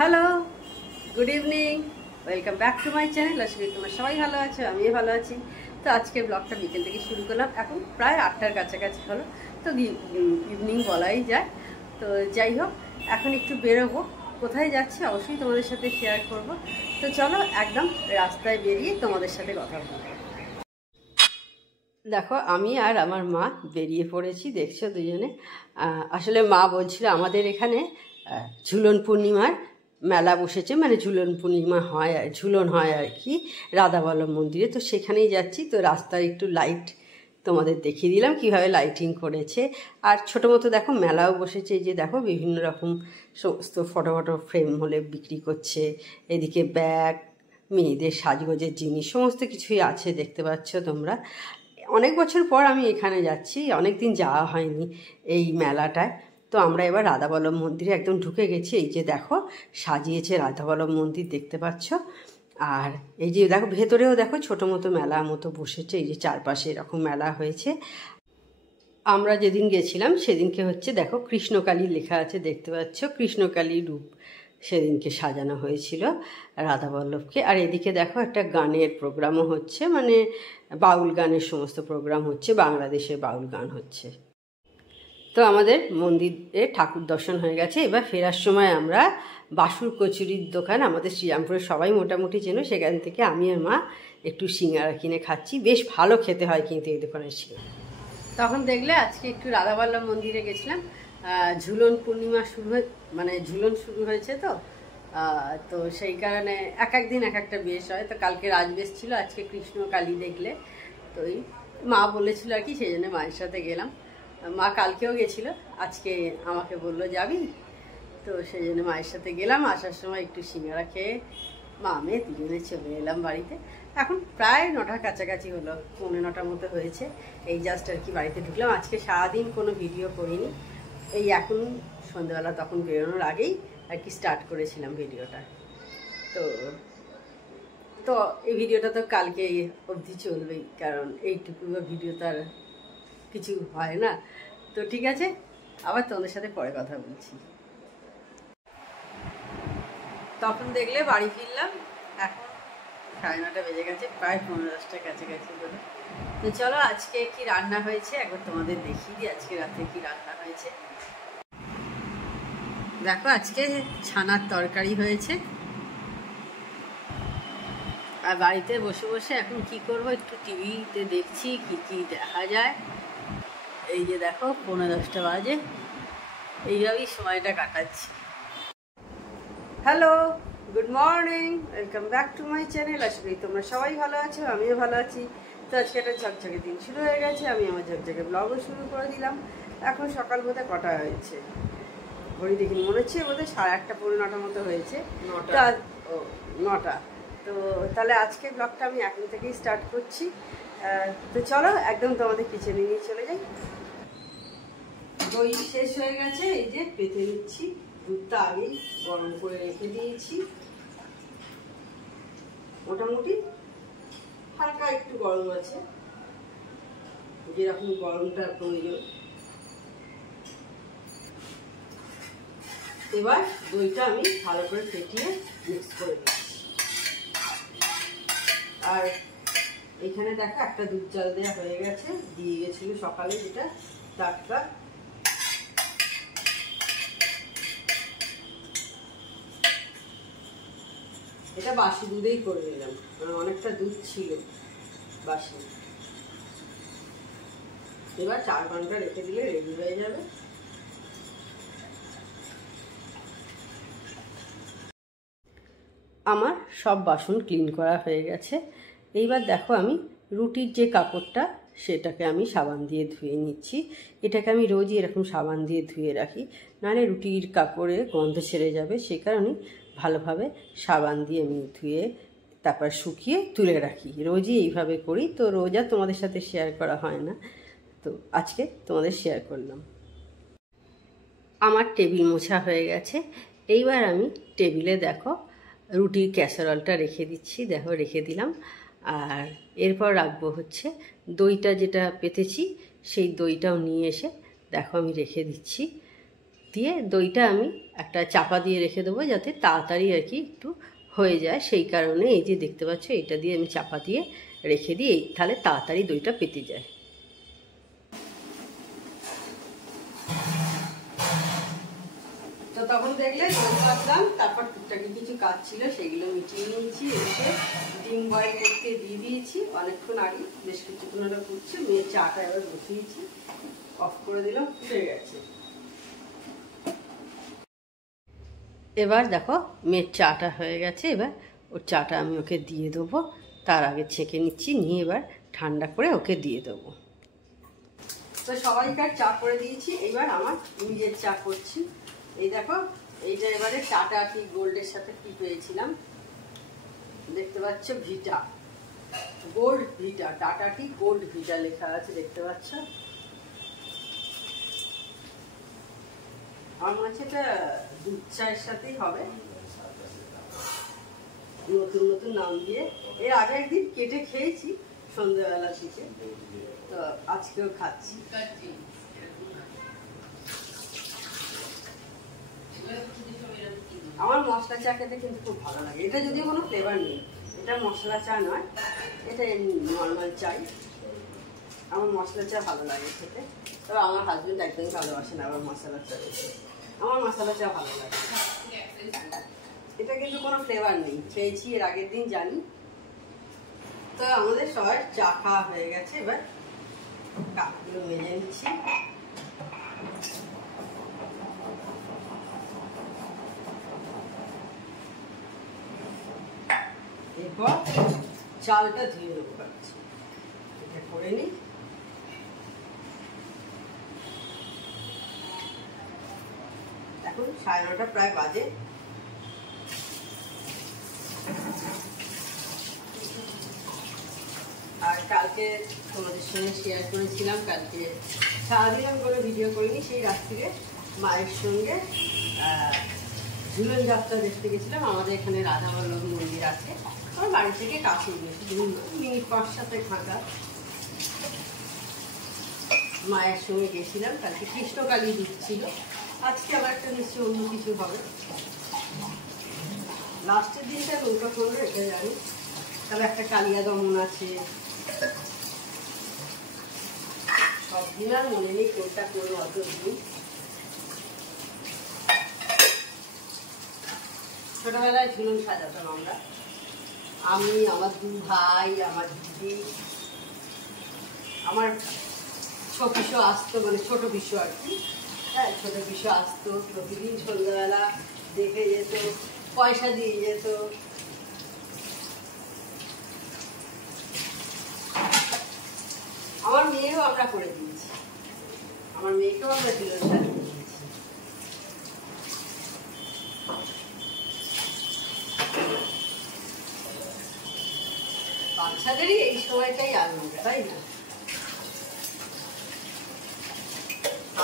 Hello, good evening, welcome back to my channel. আশা করি তোমরা সবাই ভালো আছো, আমিও ভালো আছি। তো আজকে ব্লগটা বিকেল থেকে শুরু করলাম, এখন প্রায় 8টার কাছাকাছি হলো, তো ইভিনিং বলাই যায়। তো যাই হোক, এখন একটু বেরোবো, কোথায় যাচ্ছি অবশ্যই তোমাদের সাথে শেয়ার করব। তো চলো একদম রাস্তায় বেরিয়ে তোমাদের সাথে কথা বলবো। দেখো, আমি আর আমার মা বেরিয়ে পড়েছি, দেখছো দুজনে। আসলে মা বলছিল আমাদের এখানে ঝুলন পূর্ণিমার মেলা বসেছে, মানে ঝুলন পূর্ণিমা হয়, ঝুলন হয় আর কি, রাধাবল্লভ মন্দিরে। তো সেখানেই যাচ্ছি। তো রাস্তায় একটু লাইট তোমাদের দেখিয়ে দিলাম কীভাবে লাইটিং করেছে। আর ছোটো মতো দেখো মেলাও বসেছে, এই যে দেখো বিভিন্ন রকম সমস্ত ফটো ফ্রেম হলে বিক্রি করছে। এদিকে ব্যাগ, মেয়েদের সাজগোজের জিনিস সমস্ত কিছুই আছে, দেখতে পাচ্ছ তোমরা। অনেক বছর পর আমি এখানে যাচ্ছি, অনেক দিন যাওয়া হয়নি এই মেলাটায়। তো আমরা এবার রাধাবল্লভ মন্দিরে একদম ঢুকে গেছি। এই যে দেখো সাজিয়েছে রাধাবল্লভ মন্দির, দেখতে পাচ্ছ। আর এই যে দেখো ভেতরেও দেখো ছোটো মতো মেলা মতো বসেছে, এই যে চারপাশে এরকম মেলা হয়েছে। আমরা যেদিন গেছিলাম সেদিনকে হচ্ছে দেখো কৃষ্ণকালী লেখা আছে, দেখতে পাচ্ছ, কৃষ্ণকালী রূপ সেদিনকে সাজানো হয়েছিল রাধাবল্লভকে। আর এদিকে দেখো একটা গানের প্রোগ্রামও হচ্ছে, মানে বাউল গানের সমস্ত প্রোগ্রাম হচ্ছে, বাংলাদেশের বাউল গান হচ্ছে। তো আমাদের মন্দিরে ঠাকুর দর্শন হয়ে গেছে। এবার ফেরার সময় আমরা বাসুর কচুরির দোকান, আমাদের শ্রীরামপুরের সবাই মোটামুটি চেনো, সেখান থেকে আমি আর মা একটু সিঙ্গারা কিনে খাচ্ছি। বেশ ভালো খেতে হয় কিন্তু এই দোকানের সিঙ্গারা। তখন দেখলে আজকে একটু রাধাবল্লভ মন্দিরে গেছিলাম, ঝুলন পূর্ণিমা শুরু মানে ঝুলন শুরু হয়েছে। তো সেই কারণে এক এক দিন এক একটা বেশ হয়। তো কালকে রাজবেশ ছিল, আজকে কৃষ্ণ কালী দেখলে। তো এই মা বলেছিল আর কি, সেই জন্য মায়ের সাথে গেলাম। মা কালকেও গেছিলো, আজকে আমাকে বললো যাবি, তো সেই জন্য মায়ের সাথে গেলাম। আসার সময় একটু সিঙ্গারা খেয়ে মা মেয়ে দুজনে চলে এলাম বাড়িতে। এখন প্রায় 9টার কাছাকাছি হলো, 9:45 মতো হয়েছে। এই জাস্ট আর কি বাড়িতে ঢুকলাম। আজকে সারাদিন কোনো ভিডিও করিনি, এই এখন সন্ধ্যাবেলা তখন বেরোনোর আগেই আর কি স্টার্ট করেছিলাম ভিডিওটা। তো তো এই ভিডিওটা তো কালকে অবধি চলবেই, কারণ এইটুকু ভিডিও তো আর কিছু হয় না। তো ঠিক আছে, আবার তোমাদের সাথে পরে কথা বলছি। তখন দেখলে বাড়ি ফিরলাম, এখন 9:30 বেজে গেছে, প্রায় 15-10টার কাছাকাছি হলো। তো চলো আজকে কি রান্না হয়েছে একবার তোমাদের দেখিয়ে দিই, আজকে রাতে কি রান্না হয়েছে। দেখো আজকে ছানার তরকারি হয়েছে। আর বাড়িতে বসে বসে এখন কি করব, একটু টিভিতে দেখছি কি কি দেখা যায়। এই যে দেখো 9:45 বাজে, এইভাবেই সময়টা কাটাচ্ছি। Hello, good morning, welcome back to my channel. আশা করি তোমরা সবাই ভালো আছো, আমিও ভালো আছি। তো আজকে একটা ঝকঝকে দিন শুরু হয়ে গেছে, আমি আমার ঝকঝকে ব্লগও শুরু করে দিলাম। এখন সকাল বোধহয় কটা হয়েছে ঘড়ি দেখিনি, মনে হচ্ছে বোধহয় 8:30 পৌনে 9টার মতো হয়েছে। 9টা। তো তাহলে আজকে ব্লগটা আমি এখন থেকেই স্টার্ট করছি। তো চলো একদম তোমাদের কিচেনে নিয়ে চলে যাই। দই শেষ হয়ে গেছে, এই যে পেতে নিচ্ছি। দুধটা আগেই গরম করে রেখে দিয়েছি, মোটামুটি হালকা একটু গরম আছে, যেরকম গরমটার প্রয়োজন। এবার দইটা আমি ভালো করে ফেটিয়ে মিক্স করে দিচ্ছি। আর এখানে দেখো একটা দুধ জাল দেওয়া হয়ে গেছে, দিয়ে গেছিল সকালে, যেটা টাটকা। এটা বাসি দুধেই করে নিলাম, মানে অনেকটা দুধ ছিল বাসি। এবার 4 ঘন্টা রেখে দিলে রেডি হয়ে যাবে। আমার সব বাসন ক্লিন করা হয়ে গেছে। এইবার দেখো আমি রুটির যে কাপড়টা, সেটাকে আমি সাবান দিয়ে ধুয়ে নিচ্ছি। এটাকে আমি রোজই এরকম সাবান দিয়ে ধুয়ে রাখি, নাহলে রুটির কাপড়ে গন্ধ ছেড়ে যাবে। সে কারণে ভালোভাবে সাবান দিয়ে আমি ধুয়ে তারপর শুকিয়ে তুলে রাখি, রোজই এইভাবে করি। তো রোজ আর তোমাদের সাথে শেয়ার করা হয় না, তো আজকে তোমাদের শেয়ার করলাম। আমার টেবিল মোছা হয়ে গেছে। এইবার আমি টেবিলে দেখো রুটির ক্যাসারলটা রেখে দিচ্ছি, দেখো রেখে দিলাম। আর এরপর রাখবো হচ্ছে দইটা, যেটা পেতেছি সেই দইটাও নিয়ে এসে দেখো আমি রেখে দিচ্ছি। দিয়ে দইটা আমি একটা চাপা দিয়ে রেখে দেবো, যাতে তাড়াতাড়ি আর কি একটু হয়ে যায়। সেই কারণে এই যে দেখতে পাচ্ছ, এটা দিয়ে আমি চাপা দিয়ে রেখে দিই, তাহলে তাড়াতাড়ি দইটা পেতে যায়। তো তখন দেখলে দই পাতলাম, তারপর টুকটাকি কিছু কাজ ছিল সেগুলো মিটিয়ে নিয়েছি। এসে ডিম বয়েল করতে দিয়ে দিয়েছি অনেকক্ষণ আগে, বেশ কিছুক্ষণ ওটা করছি। মেয়ের চাটা এবার বসিয়েছি, অফ করে দিলাম, ফুটে গেছে। এবার দেখো মেয়ের চাটা হয়ে গেছে, এবার ওর চাটা আমি ওকে দিয়ে দেবো। তার আগে ছেঁকে নিচ্ছি, নিয়ে এবার ঠান্ডা করে ওকে দিয়ে দেবো। তো সবাইকার চা করে দিয়েছি, এবার আমার নিজের চা করছি। এই দেখো, এইটা এবারে চাটা কি গোল্ডের সাথে কি পেয়েছিলাম, দেখতে পাচ্ছ, ভিটা গোল্ড ভিটা, টাটা টি গোল্ড ভিটা লেখা আছে, দেখতে পাচ্ছ। আমার মনে হচ্ছে এটা দুধ চায়ের সাথেই হবে, নতুন নতুন নাম দিয়ে। এর আগে একদিন কেটে খেয়েছি সন্ধ্যাবেলা থেকে, তো আজকেও খাচ্ছি। আমার মশলা চা খেতে কিন্তু খুব ভালো লাগে। এটা যদিও কোনো ফ্লেভার নেই, এটা মশলা চা নয়, এটা এমনি নর্মাল চাই। আমার মশলা চা ভালো লাগে খেতে, তবে আমার হাজবেন্ড একদমই ভালোবাসে না আবার মশলা চা খেতে। আমার মশলা চা ভালো লাগে। এটা কিন্তু কোনো ফ্লেভার নেই, খেয়েছি এর আগের দিন, জানি। তো আমাদের সবাই চা খাওয়া হয়ে গেছে, এবার কাপগুলো মেজে নিচ্ছি। এরপর চালটা ধুয়ে দেবো, এটা করে নিই। এখন 9:30 প্রায় বাজে। আর কালকে তোমাদের সঙ্গে শেয়ার করেছিলাম, কালকে সারাদিন আমি কোনো ভিডিও করিনি, সেই রাত্রিরে মায়ের সঙ্গে ঝুলন যাত্রা দেখতে গেছিলাম। আমাদের এখানে রাধাবল্লভ মন্দির আছে, আমার বাড়ি থেকে কাছে গিয়েছি, মিনিট 5-7 হাঁটা। মায়ের সঙ্গে গেছিলাম, কালকে কৃষ্ণকালী দিচ্ছিল, আজকে আবার একটা নিশ্চয়ই অন্য কিছু হবে। লাস্টের দিনটা নৌকা করবে এটা জানি, তবে একটা কালিয়া দমন আছে। সব দিন আর মনে নেই কোনটা করবো, অত দিন। ছোটবেলায় ঝুলন সাজাতাম আমরা, আমি, আমার 2 ভাই, আমার দিদি, আমার ছোট পিসো আসতো, মানে ছোট পিসো আর কি। হ্যাঁ, ছোট পিসো আসতো, প্রতিদিন সন্ধ্যাবেলা দেখে যেত, পয়সা দিয়ে যেত। আমার মেয়েরও আমরা করে দিয়েছি, আমার মেয়েকেও আমরা ঝুলন সাজিয়ে দিয়েছি। বাচ্চাদেরই এই সময়টাই আনন্দ, তাই না?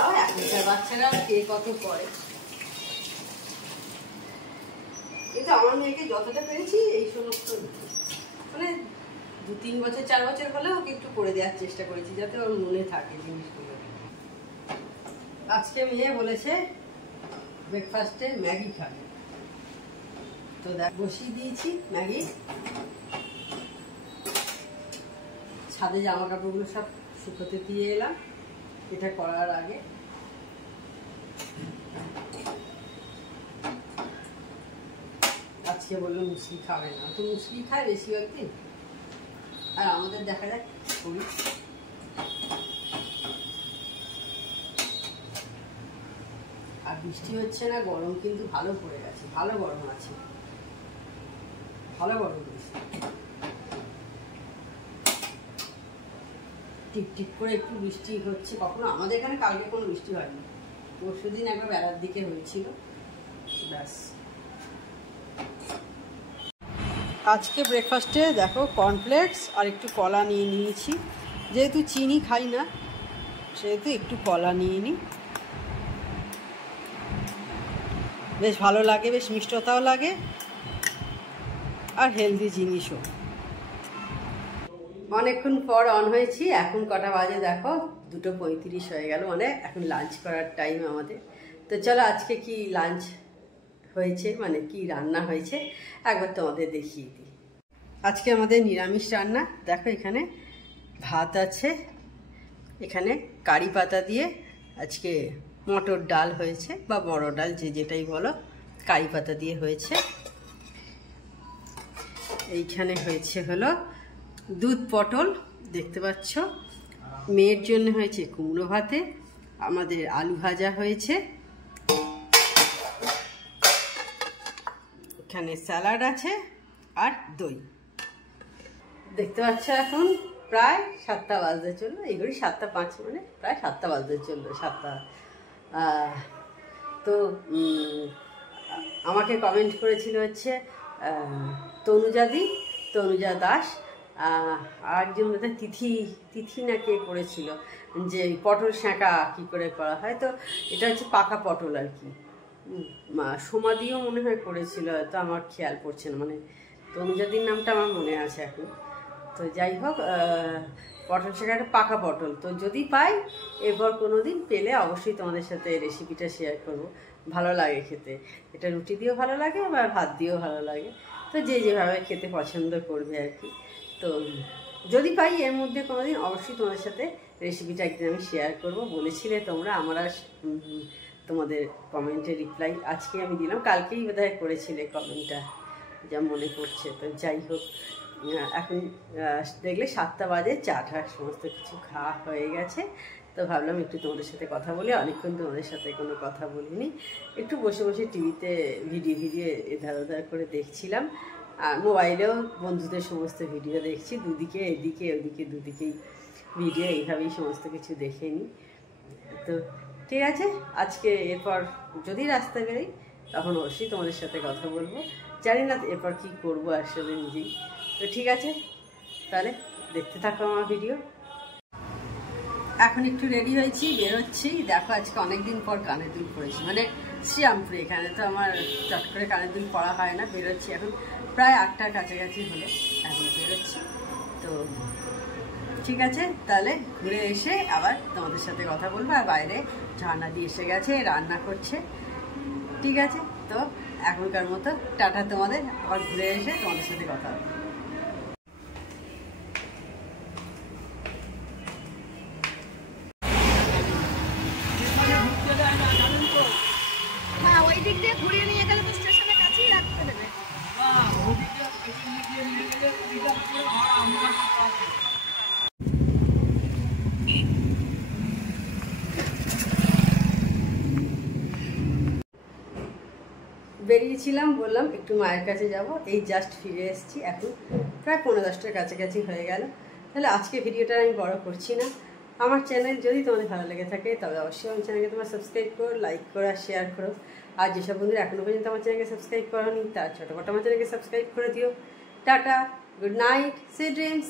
আর এখনকার বাচ্চারা কে কত করে, কিন্তু আমার মেয়েকে যতটা পেরেছি এই সমস্ত, মানে 2-3 বছর 4 বছর হলেও ওকে একটু করে দেওয়ার চেষ্টা করেছি, যাতে ওর মনে থাকে জিনিসগুলো। আজকে মেয়ে বলেছে ব্রেকফাস্টে ম্যাগি খাবে, তো দেখ বসিয়ে দিয়েছি ম্যাগি। ছাদে জামা কাপড়গুলো সব শুকোতে দিয়ে এলাম এটা করার আগে। আজকে বললো মুসলি খাবে না, তো মুসলি খায় বেশিরভাগ দিন, আর আমাদের দেখা যাক করি। আর বৃষ্টি হচ্ছে না, গরম কিন্তু ভালো পড়ে গেছে, ভালো গরম আছে, ভালো গরম বৃষ্টি। টিপ টিপ করে একটু বৃষ্টি হচ্ছে কখনো, আমাদের এখানে কালকে কোনো বৃষ্টি হয়নি, পরশুদিন একবার বেলার দিকে হয়েছিল, ব্যাস। আজকে ব্রেকফাস্টে দেখো কর্নফ্লেক্স আর একটু কলা নিয়ে নিয়েছি, যেহেতু চিনি খাই না সেহেতু একটু কলা নিয়ে নিই, বেশ ভালো লাগে, বেশ মিষ্টতাও লাগে আর হেলদি জিনিসও। অনেকক্ষণ পর অন হয়েছি, এখন কটা বাজে দেখো 2:35 হয়ে গেল, মানে এখন লাঞ্চ করার টাইম আমাদের। তো চলো আজকে কি লাঞ্চ হয়েছে, মানে কি রান্না হয়েছে একবার তোমাদের দেখিয়ে দিই। আজকে আমাদের নিরামিষ রান্না। দেখো এখানে ভাত আছে, এখানে কারি পাতা দিয়ে আজকে মটর ডাল হয়েছে, বা বড় ডাল যে যেটাই বলো, কারি পাতা দিয়ে হয়েছে। এইখানে হয়েছে হলো দুধ পটল, দেখতে পাচ্ছ। মেয়ের জন্য হয়েছে কুমড়ো ভাতে, আমাদের আলু ভাজা হয়েছে, এখানে স্যালাড আছে আর দই। দেখতে পাচ্ছ এখন প্রায় 7টা বাজতে চললো, এইগুলি 7টা 5 মানে প্রায় 7টা বাজতে চললো, 7টা। তো আমাকে কমেন্ট করেছিল হচ্ছে তনুজা দাস, আর একজন বোধহয় তিথি না কে করেছিল যে পটল শাঁকা কী করে করা হয়। তো এটা হচ্ছে পাকা পটল আর কি। সমাধিও মনে হয় করেছিল, তো আমার খেয়াল পড়ছে না, মানে তনুজাদির নামটা আমার মনে আছে এখন। তো যাই হোক, পটল শাঁকা একটা পাকা পটল, তো যদি পাই এরপর কোনো দিন পেলে অবশ্যই তোমাদের সাথে রেসিপিটা শেয়ার করব। ভালো লাগে খেতে, এটা রুটি দিয়েও ভালো লাগে আবার ভাত দিয়েও ভালো লাগে, তো যে যেভাবে খেতে পছন্দ করবে আর কি। তো যদি পাই এর মধ্যে কোনো দিন অবশ্যই তোমাদের সাথে রেসিপিটা একদিন আমি শেয়ার করব। বলেছিলে তোমরা, আমার আর তোমাদের কমেন্টের রিপ্লাই আজকে আমি দিলাম, কালকেই বোধহয় করেছিলে কমেন্টটা যা মনে পড়ছে। তো যাই হোক, এখন দেখলে 7টা বাজে, চা টা সমস্ত কিছু খাওয়া হয়ে গেছে। তো ভাবলাম একটু তোমাদের সাথে কথা বলি, অনেকক্ষণ তোমাদের সাথে কোনো কথা বলিনি। একটু বসে বসে টিভিতে ভিডিও এধার ওধার করে দেখছিলাম, আর মোবাইলেও বন্ধুদের সমস্ত ভিডিও দেখছি, দুদিকে এদিকে ওদিকে দুদিকেই ভিডিও, এইভাবেই সমস্ত কিছু দেখে নিই। তো ঠিক আছে, আজকে এরপর যদি রাস্তায় বেরোই তখন অবশ্যই তোমাদের সাথে কথা বলবো। জানি না এরপর কি করবো আসলে নিজেই। তো ঠিক আছে, তাহলে দেখতে থাকো আমার ভিডিও। এখন একটু রেডি হয়েছি, বেরোচ্ছি। দেখো আজকে অনেকদিন পর কানের দুল পরেছি, মানে শ্রীরামপুরে, এখানে তো আমার চট করে কানের দুল পরা হয় না। বেরোচ্ছি এখন প্রায় 8টার কাছাকাছি হলো, এখন বেরোচ্ছি। তো ঠিক আছে, তাহলে ঘুরে এসে আবার তোমাদের সাথে কথা বলবো। আর বাইরে ঝর্ণা দিয়ে এসে গেছে, রান্না করছে। ঠিক আছে, তো এখনকার মতো টাটা তোমাদের, আবার ঘুরে এসে তোমাদের সাথে কথা হবে। হ্যাঁ, ওই দিক দিয়ে ঘুরিয়ে নিয়ে গেলে তো স্টেশনের কাছেই রাখতে দেবে। বেরিয়েছিলাম, বললাম একটু মায়ের কাছে যাব, এই জাস্ট ফিরে এসেছি, এখন প্রায় 15-10টার কাছাকাছি হয়ে গেল। তাহলে আজকে ভিডিওটা আমি বড় করছি না। আমার চ্যানেল যদি তোমাদের ভালো লেগে থাকে তবে অবশ্যই আমার চ্যানেলকে তোমরা সাবস্ক্রাইব করো, লাইক করো আর শেয়ার করো। আর যেসব বন্ধুরা এখনও পর্যন্ত আমার চ্যানেলকে সাবস্ক্রাইব করোনি, তার ছোটোখাটো আমার চ্যানেলকে সাবস্ক্রাইব করে দিও। Tata, good night, sweet dreams.